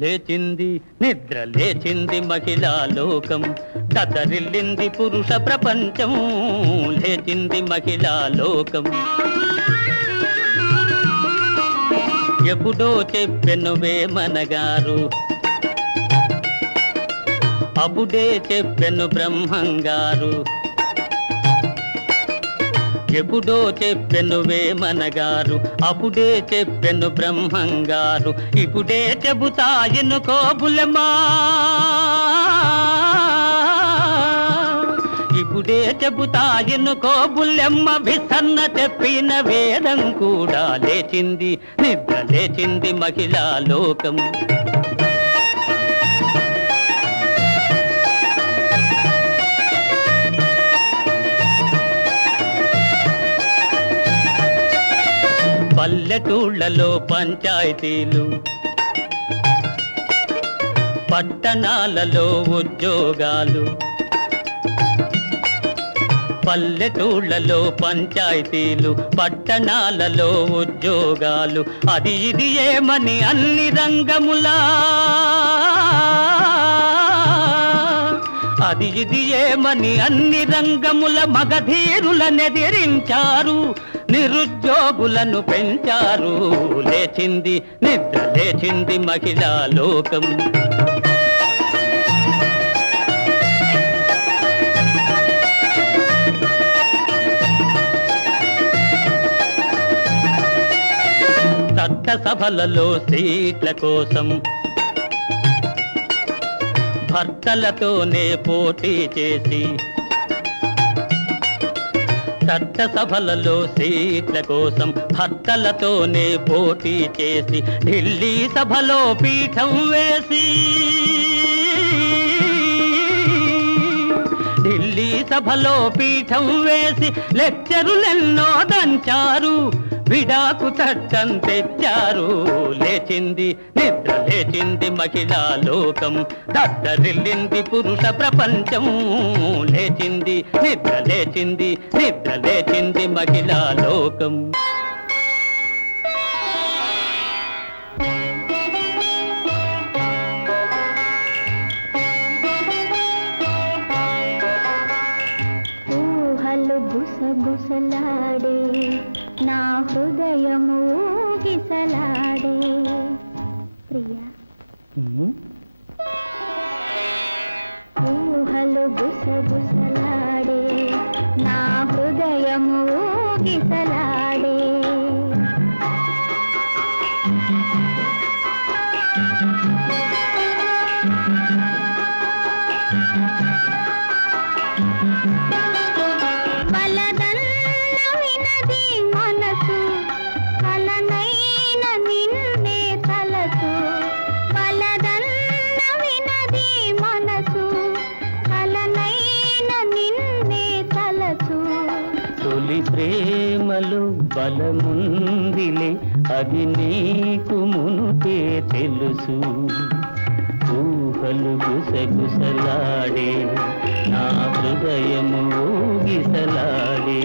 లేచింది నిద్ర లేచింది మహిళా లోకం, దదరిల్లింది పురుష ప్రపంచం. లేచింది మహిళా లోకం. ఎప్పుడో చెప్పెను వేమనగారు, అప్పుడే చెప్పెను బ్రహ్మంగారు. ఎప్పుడో చెప్పెను వేమనగారు, అప్పుడే చెప్పెను బ్రహ్మంగారు. ఇప్పుడే చెబుతాయిను కోబులమా, ఇప్పుడే చెబుతాయిను కోబులెమ్మ. విసన్న చెప్పిన వేదం కూడా లేచింది నిద్ర లేచింది మహిళా లోకం. పల్లెటూళ్ళలో పంచాయతీలు, పట్టణాలలో ఉద్యోగాలు. పల్లెటూళ్ళలో పంచాయతీలు, పట్టణాలలో ఉద్యోగాలు. అది ఇది ఏమని అన్ని రంగములా, అది ఇది ఏమని అన్ని రంగముల మగధీరులనెదిరించారు, నిరుద్యోగులను పెంచారు. లేచింది నిద్ర లేచింది మహిళా లోకం. చట్టసభలలో సీట్ల కోసం భర్తలతోనే పోటీ చేసి, చట్టసభలలో సీట్ల కోసం భర్తలతోనే పోటీ చేసి, ఢిల్లీ సభలో పీఠం వేసి, ఢిల్లీ సభలో పీఠం వేసి లెక్చరులెన్నో దంచారు, విడాకు చట్టం తెచ్చారు. లేచింది నిద్ర లేచింది మహిళా లోకం, దద్దరిల్లింది పురుష ప్రపంచం. లేచింది నిద్ర లేచింది నిద్ర లేచింది మహిళా లోకం. ఊహలు గుసగుసలాడే నా హృదయము గిసలాడే. ప్రియా, ఊహలు గుసగుసలాడే నా హృదయము గిసలాడే. ప్రేమలో బలముందిలే, అది నీకు మునుపే తెలుసు. ఊహలు గుసగుసలాడే నా హృదయము ఊగిసలాడే.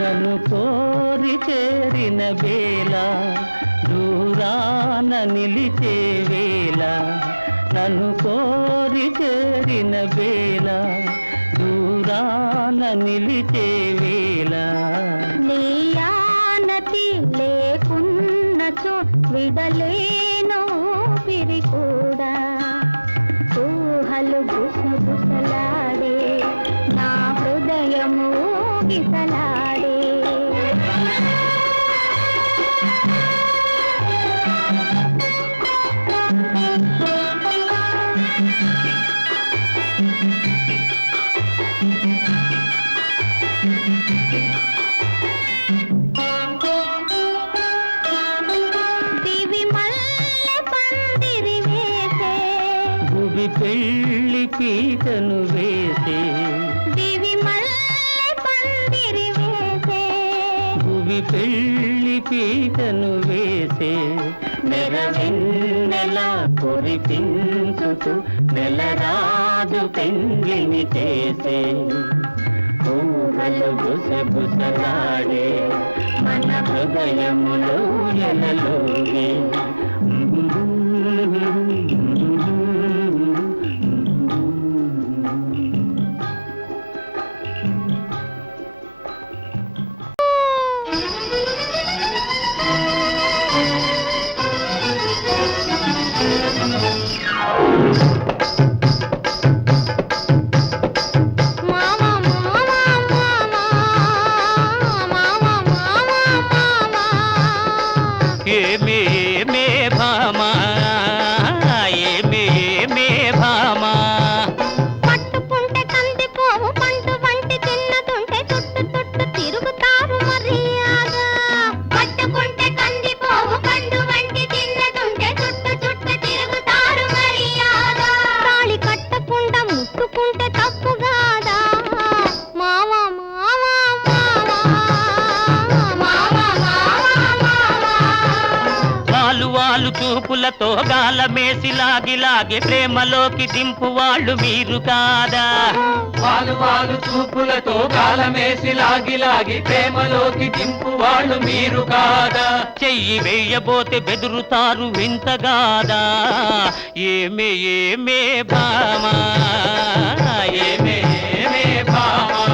నన్ను కోరి చేరిన వేళ, దూరాన నిలిచే వేళ. నన్ను కోరి చేరిన వేళ, దూరాన నిలిచే వేళ. నీయానతి లేకున్నచో విడలేను ఊపిరి కూడా. ఊహలు గుసగుసలాడే నా హృదయము గిసలాడే. దివి మల్లె పందిరి వేసే, భువి పెళ్లి పీటను వేసే. దివి మల్లె పందిరి వేసే, భువి పెళ్లి పీటను వేసే నెరవెన్నెలా కురిపించుతూ నెలరాజు పెండ్లిని చేసే ఊహలు గుసగుసలాడే మన హృదయములో ఎలలోగే చూపులతో గాలమేసి లాగి ప్రేమలోకి దింపు వాళ్ళు మీరు కాదా వాలు చూపులతో గాలమేసి లాగి ప్రేమలోకి దింపు వాళ్ళు మీరు కాదా చెయ్యి వేయబోతే బెదురుతారు వింతగాదా ఏమే ఏమే భామా ఏమే ఏమే భామా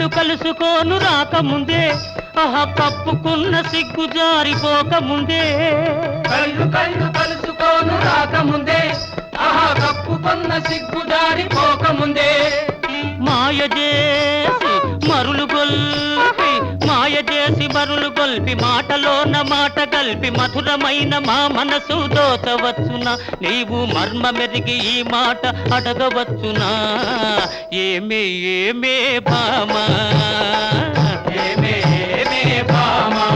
కళ్ళు కలుసుకోను రాకముందే ఆహా కప్పుకున్న సిగ్గు జారిపోకముందే కళ్ళు కలుసుకోను రాకముందే ఆహా కప్పుకున్న సిగ్గు జారిపోకముందే మాయ చేసి మరులు గొల్పి మాటలోన మాట గల్పి మధురమైన మా మనసు దోచవచ్చునా నీవు మర్మ మెరిగి ఈ మాట అడగవచ్చునా ఏమే ఏమే భామా ఏమే ఏమే భామా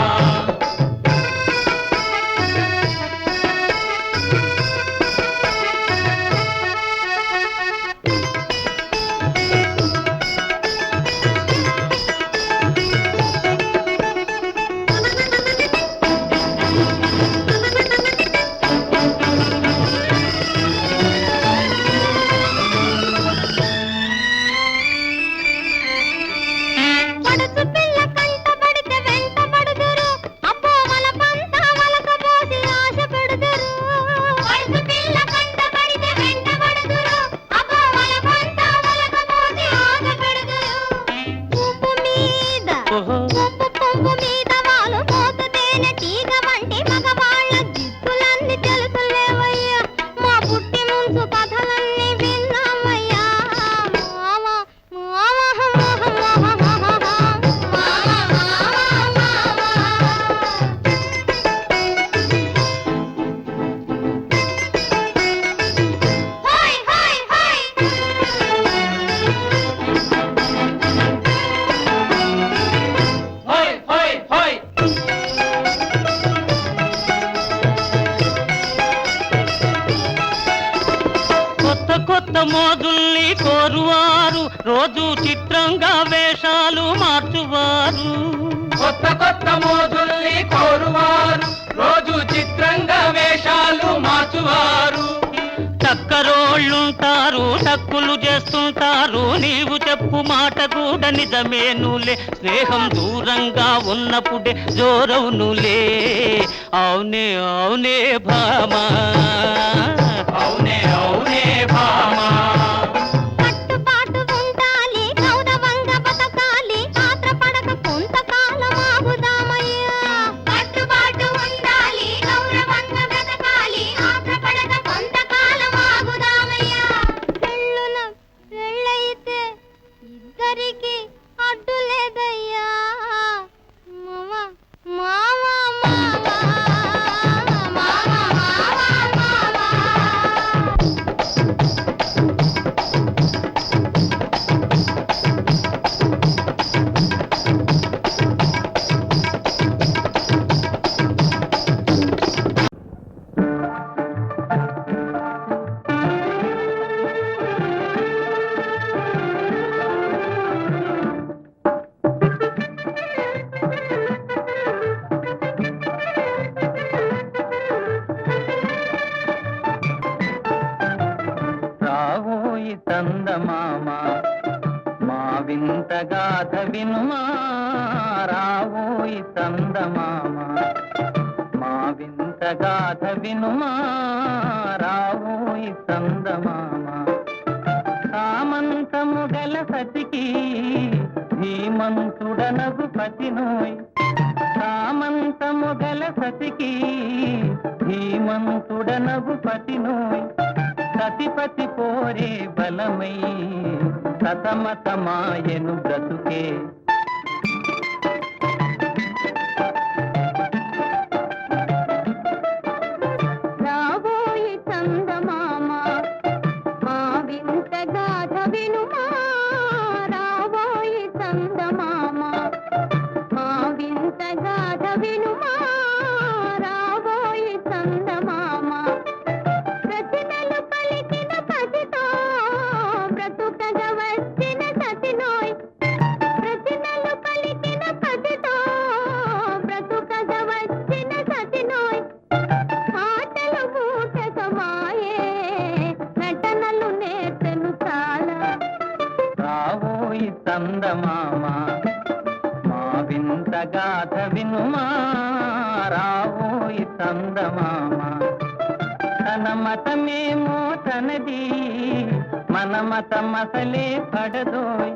రోజు చిత్రంగా వేషాలు మార్చువారు. కొత్త కొత్త మోజుల్ని కోరువారు, రోజు చిత్రంగా వేషాలు మార్చువారు. చక్కరోళ్ళుంటారు, టక్కులు చేస్తుంటారు, నీవు చెప్పు మాట కూడా నిజమేనులే. స్నేహం దూరంగా ఉన్నప్పుడే జోరవునులే. అవునే అవునే భామా, అవునే అవునే భామా. కట్టుబాటు ఉండాలి, గౌరవంగా బతకాలి, ఆత్రపడక కొంతకాలం ఆగుదామయ్యా. కట్టుబాటు ఉండాలి, గౌరవంగా బ్రతకాలి, ఆత్రపడక కొంతకాలం ఆగుదామయ్యా. పెళ్ళున పెళ్ళైతే ఇద్దరికి అడ్డు లేదయ్యా. మామ మామ మామ మామ మామ మామ. రావోయి చందమామ మా వింత గాథ వినుమా, రావోయి చందమామ మా వింత గాథ వినుమా, రావోయి చందమామ. సామంతము గల సతికి ధీమంతుడనగు పతినోయ్, సామంతము గల సతికి ధీమంతుడనగు పతినోయ్. సతిపతి పోరే బలమై సతమతమాయను బ్రతుకే. రాబోయి చందమామ మా వింత గాథ వినుమా, రాబోయి చందమామ మా వింత గాథ వినుమా, రాబోయి చందమామ. ప్రతినలు పలికిన పసితో బ్రతుకగా వచ్చిన సతినోయ్, ప్రతినలు పలికిన పసితో బ్రతుకగా వచ్చిన సతినోయ్. మాటలు మూటకమాయే, నటనలు నేర్చెను చాలా. రావోయి చందమామ మా వింత గాథ వినుమా, రావోయి చందమామ. తన మతమేమో తనది, మన మతమసలే పడదోయ్.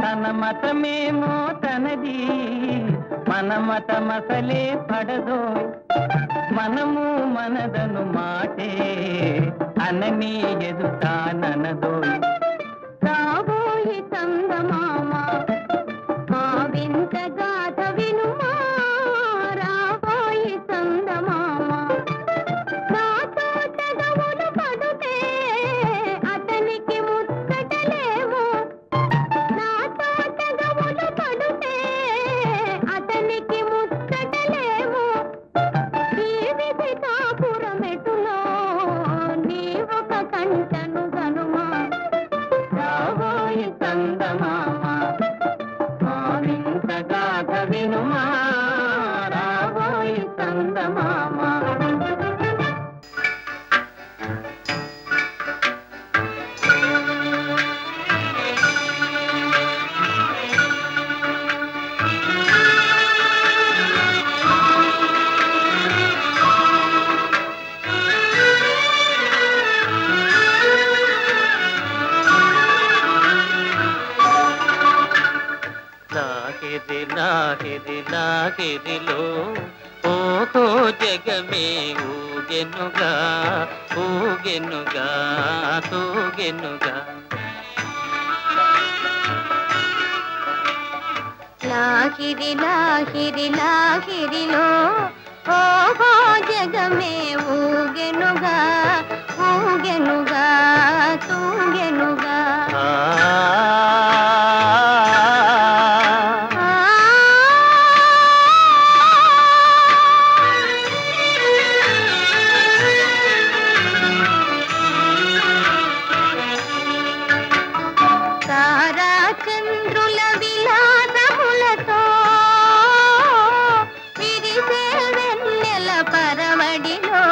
తన మతమేమో తనది, మన మతమసలే పడదోయ్. మనము మనదను మాటే అనని ఎదుటాననదోయ్. రాబోయి చందమామ మా వింత గాథ వినుమా, రాబోయి చందమామ. నాతో తెగవులు పడుతే అతనికి ముచ్చటలేమో, నాతో తెగవులు పడుతే అతనికి ముచ్చటలేమో. ఈ విధి కాపురమెటులో నీవొక కంటను గనుమా. రావోయి చందమామ మా వింత గాథ వినుమా, రావోయి చందమామ. లాహిరి లాహిరి లాహిరిలో ఓహో జగమే ఊగెనుగా ఊగెనుగా తూగెనుగా. లాహిరి లాహిరి లాహిరిలో ఓహో జగమే ఊగెనుగా ఊగెనుగా తూగెనుగా. ఆ ఆ చంద్రుల విలాసములతో విరిసే వెన్నెల పరవడిలో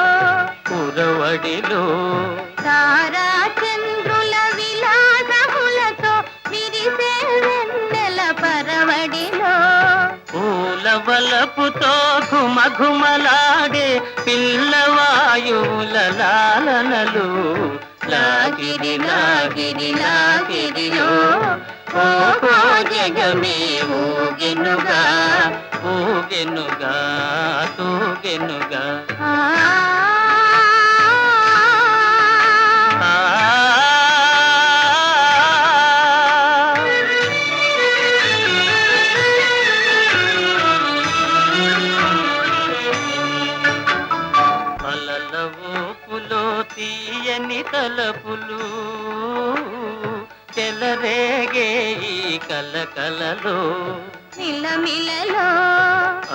పురవడిలో తారా చంద్రుల విలాసములతో విరిసే వెన్నెల పరవడిలో పూలవలపుతో ఘుమఘుమలాడే పిల్లవాయువుల లాలనలు లాగిరి లాగిరి లాగిరిలో ఓహో జగమే ఊగెనుగా ఊగెనుగా తూగెనుగా ఆ అలల ఊపులో తీయని తలపులు చెలరేగే ఈ కలకలలో మిలమిలలో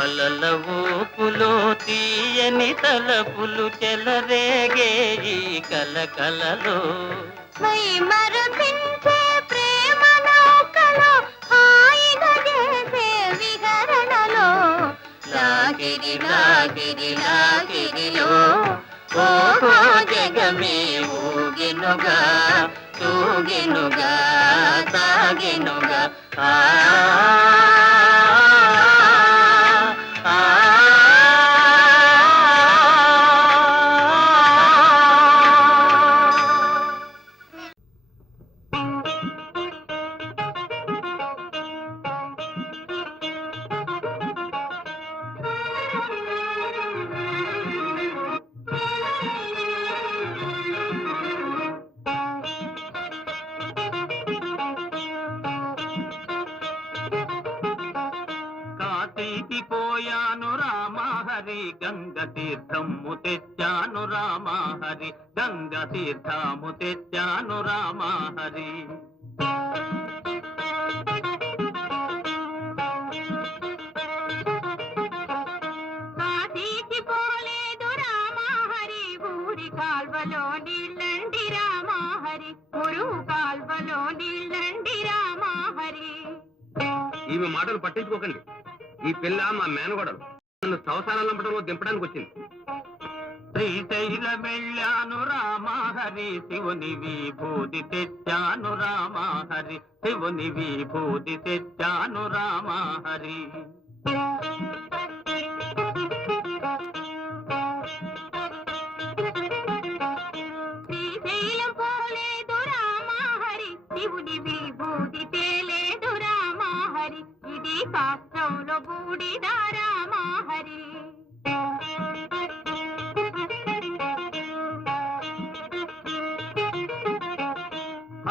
అలల ఊపులో తీయని తలపులు చెలరేగే ఈ కలకలలో మై మరపించే ప్రేమ నౌకలో హాయిగా చేసే విహరణలో లాగిరి లాగిరి లాగిరిలో ఓహో జగమే ఊగెనుగా తూగెనుగా తాగెనుగా ఆ ఆ కాశీకి పోయాను రామహరి గంగ తీర్థము తెచ్చాను రామహరి గంగ తీర్థము తెచ్చాను రామహరి కాశీకి పోలేదు రామహరి ఊరి కాల్వలో నీళ్ళండి రామహరి ఊరు కాల్వలో నీళ్ళండి రామహరి ఈమె మాటలు పట్టించుకోకండి. ఈ పిల్ల మా మేనగోడలు నన్ను సంసారాలు నంపడంలో దింపడానికి వచ్చింది. శ్రీశైలం వెళ్ళాను రామహరి శివుని విభూతి తెచ్చాను రామహరి శివుని విభూతి తెచ్చాను రామహరి శ్రీశైలం పోలేదు రామహరి శివుని విభూతి తేలేదు రామహరి ఇది కాష్టంలో బూడిద రామహరి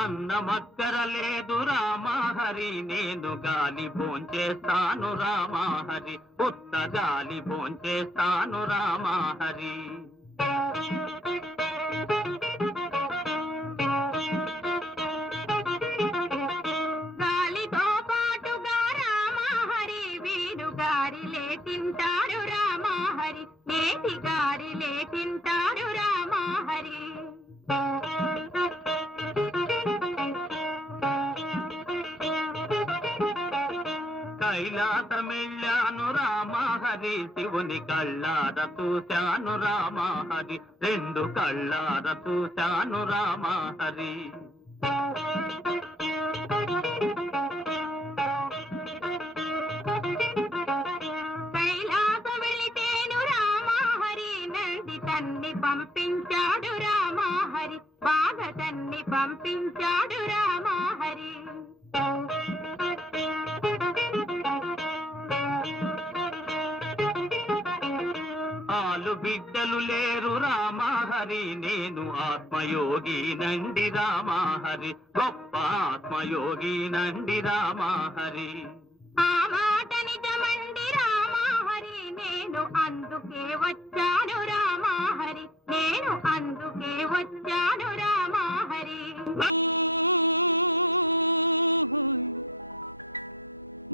అన్నమక్కర లేదు రామహరి నేను గాలి భోంచేస్తాను రామహరి ఉత్త గాలి భోంచేస్తాను రామహరి గాలితో పాటుగా రామహరి వీరు గారిలే తింటారు రామహరి నేతి గారిలే తింటారు రామహరి కైలాసమెళ్ళాను రామహరి శివుని కళ్ళార చూశాను రామహరి రెండు కళ్ళార చూశాను రామహరి కైలాస వెళితేను రామహరి నంది తన్ని పంపించాడు రామహరి బాగా తన్ని పంపించాడు రామహరి ఆలు బిడ్డలు లేరు రామహరి నేను ఆత్మయోగి నండి రామహరి గొప్ప ఆత్మయోగి నండి రామహరి ఆ మాట నిజమండి రామహరి నేను అందుకే వచ్చాను రామహరి నేను అందుకే వచ్చాను రామహరి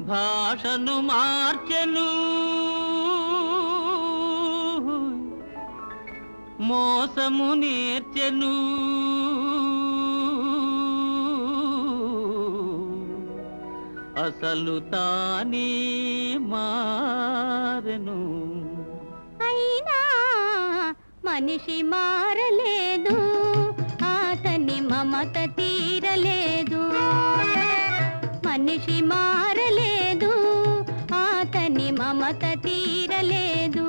భాషను మార్చెను మోసము నేర్చెను అసలు తానే మారెను. అయినా మనిషి మారలేదు, అతని మమత తీరలేదు. మనిషి మారలేదు, అతని మమత తీరలేదు.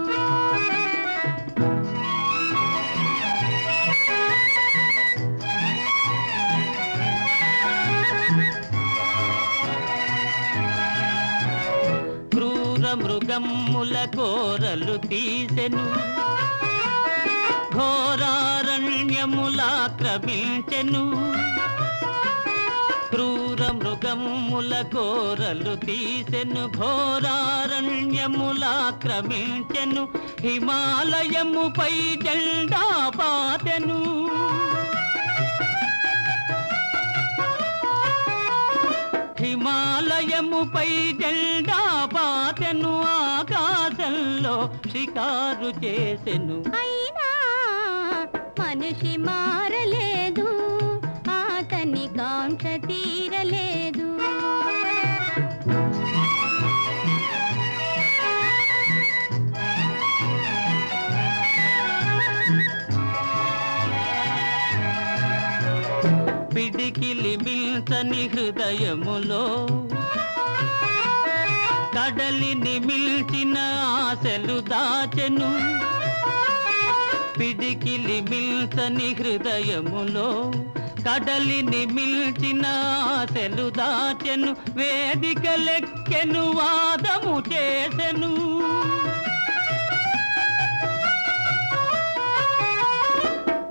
క్రూర మృగమ్ముల కోరలు తీసెను, ఘోరారణ్యములాక్రమించెను. క్రూర మృగముల కోరలు తీసెను, ఘోరారణ్యములాక్రమించెను. హిమాలయముపై జెండా పాతెను. హిమాలయముపై జెండా పాతెను, ఆకాశంలో షికారు చేసెను. అయినా మనిషి మారలేదు, అతని కాంక్ష తీరలేదు. పిడికిలి మిల్చని హృదయములో కడలిని మిల్చిన ఆశలు దాచెను. పిడికిలి మిల్చని హృదయములో కడలిని మిల్చిన ఆశలు దాచెను. వేదిక లెక్కెను, వాదము చేసెను.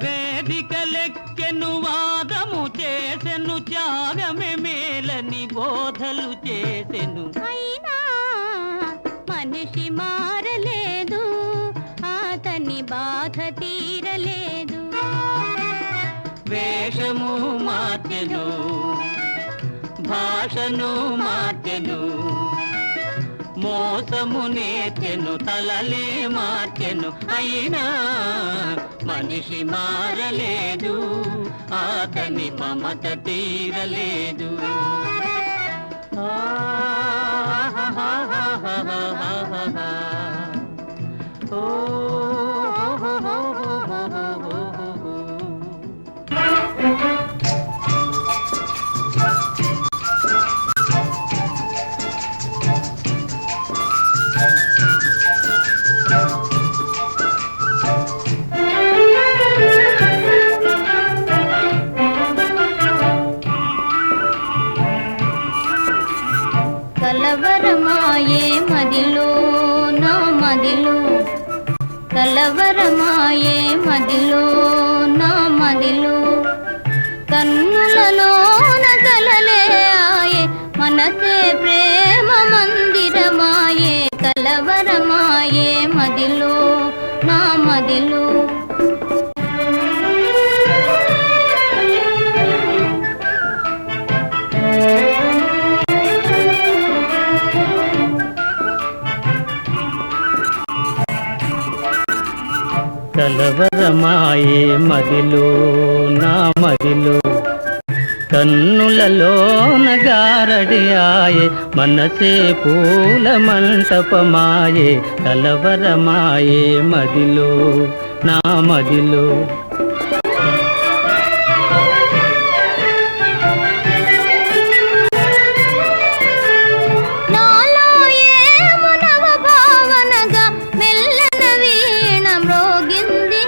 వేదిక లెక్కెను, వాదము చేసెను. త్యాగమే మేలని బోధలు చేసెను. అయినా మనిషి మారలేదు, అతని బాధ తీరలేదు. వేషము మార్చెను, భాషను మార్చెను. మోసము నేర్చెను, తలలే మార్చెను. అయినా మనిషి మారలేదు, అతని మమత తీరలేదు. కలవరమాయే మదిలో నా మదిలో, కలవరమాయే మదిలో నా మదిలో. కన్నులలోన కలలే ఆయే, మనసే ప్రేమ మందిరమాయే. కలవరమాయే మదిలో నా మదిలో. కలవరమాయే మదిలో నా మదిలో. కన్నులలోన గారడి ఆయే, మనసే పూల మంటపమాయే. కలవరమాయే మదిలో నా మదిలో. నాలో ఏమో నవ భావనగా మెల్లన వీణ మ్రోగింది.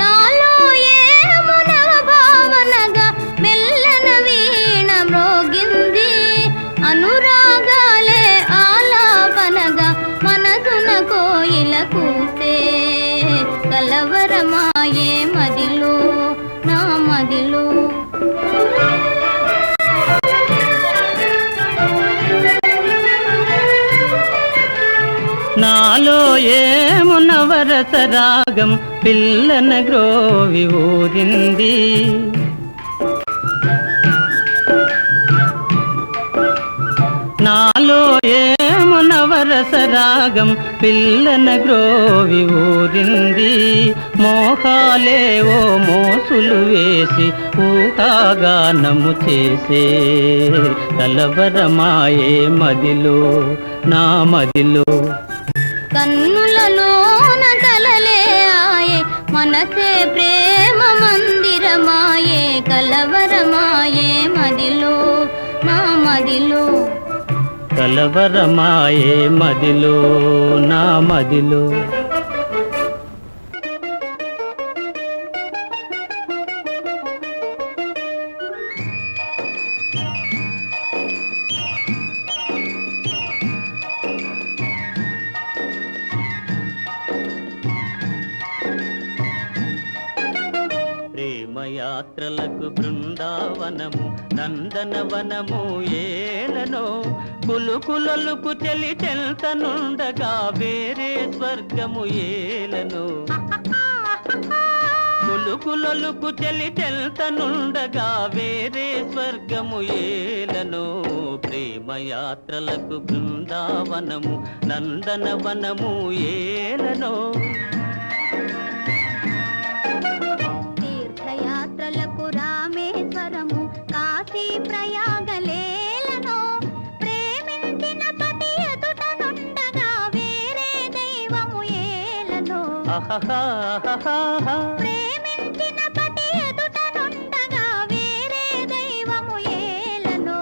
నాలో ఏమో నవ భావనగా మెల్లన వీణ మ్రోగింది. అనురాగాలే ఆలాపనగా మనసున కోయిల కూసే. కలవరమాయే మదిలో నా మదిలో. నాలో ఏము నవరస రాగం పిల్లన గ్రోవి ఊరింది. నాలో ఏము నవరస రాగం పిల్లన గ్రోవి ఊరింది. మోహాలేవో మోసులు వేసి చేసి ఊహాగానము చేసే కలవరమాయే మదిలో నా మదిలో. కన్నులలోన కలలే ఆయే మనసే ప్రేమ మందిరమాయే కలవరమాయే మదిలో నా మదిలో. కలవరమాయే మదిలో నా మదిలో. ప్రేమయాత్రలకు బృందావనము నందనవనము ఏలనో కులుకులలుకు చెలి చెల్తనుండగా వేరే స్వర్గము ఏలనో. కులుకులలుకు చెలి చెల్తనుండగా వేరే స్వర్గము ఏలనో. ప్రేమయాత్రలకు బృందావనము నందనవనము ఏలనో. తీర్థయాత్రలకు రామేశ్వరము కాశీ ప్రయాగలేలనో. ప్రేమించిన పతి ఎదుట నుండగా వేరే దైవము ఏలనో. ప్రేమించిన పతి ఎదుట నుండగా వేరే దైవము ఏలనో.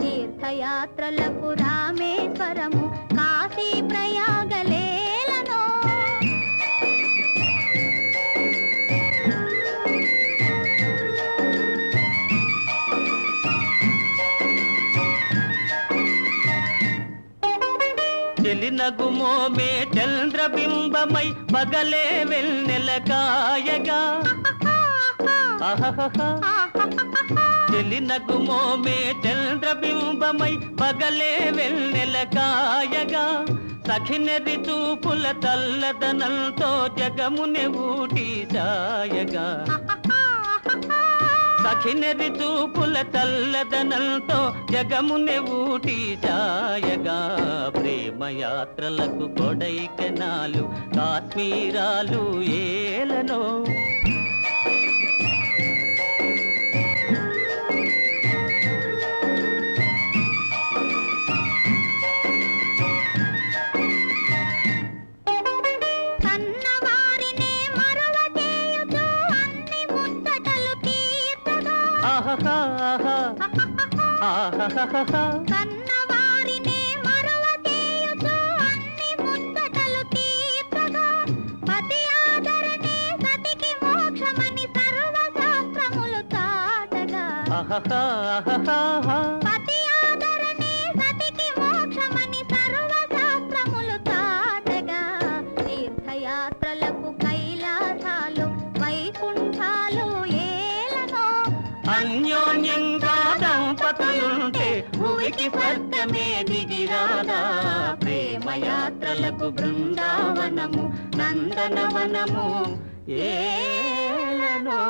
తీర్థయాత్రలకు రామేశ్వరము కాశీ ప్రయాగలేలనో. చెలినగుమోమే చంద్రబింబమై పగలే వెన్నెల కాయగా. చెలినగుమోమే చంద్రబింబమై పగలే వెన్నెల కాయగా. సఖినెరి చూపుల తల్లదనంతో జగముని ఊటి సాయగా. సఖినెరి చూపుల తల్లదనంతో జగముని ఊటి సాయగా. ప్రేమయాత్రలకు కొడైకెనాలు కాశ్మీరాలు ఏలనో. కన్నవారినే మరువ చేయుచు అన్ని ముచ్చటలు తీర్చగా. కన్నవారినే మరువ చేయుచు అన్ని ముచ్చటలు తీర్చగా. పతి ఆదరణే సతికి మోక్షమని సర్వశాస్త్రములు చాటగా. పతి ఆదరణే సతికి మోక్షమని సర్వశాస్త్రములు చాటగా. తీర్థయాత్రలకు కైలాసాలు వైకుంఠాలు ఏలనో. అన్యోన్యంగా దంపతులుంటే భూమికి స్వర్గమే దిగిరాదా. ప్రేమయాత్రలకు బృందావనము నందనవనము ఏలనో.